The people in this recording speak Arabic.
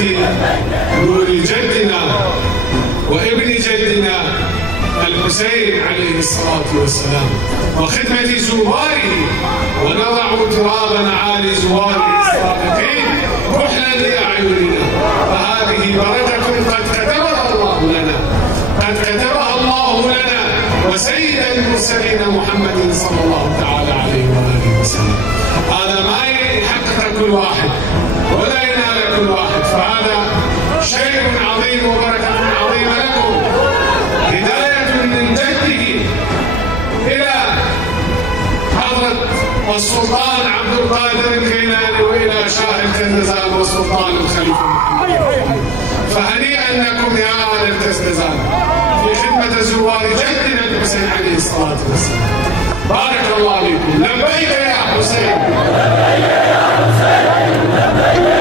نور جدنا وابن جدنا الحسين عليه الصلاة والسلام، وخدمة زواره، ونضع ترابا عالي زواره الصادقين كحلا لأعيننا. فهذه بركة قد كتبها الله لنا، قد كتبها الله لنا وسيد المرسلين محمد صلى الله تعالى عليه وآله وسلم. هذا ما يحقق كل واحد ولا ينال كل واحد، فهذا شيء عظيم وبركة عظيمة لكم، هداية من جده إلى حضرة والسلطان عبد القادر الكيلاني وإلى شاه الكندزان والسلطان الخليفة محمد. فهنيئا لكم يا آل الكندزان في خدمة زوار جدنا الحسين عليه الصلاة والسلام. بارك الله فيكم. لبيك يا حسين. لبيك يا حسين. لبيك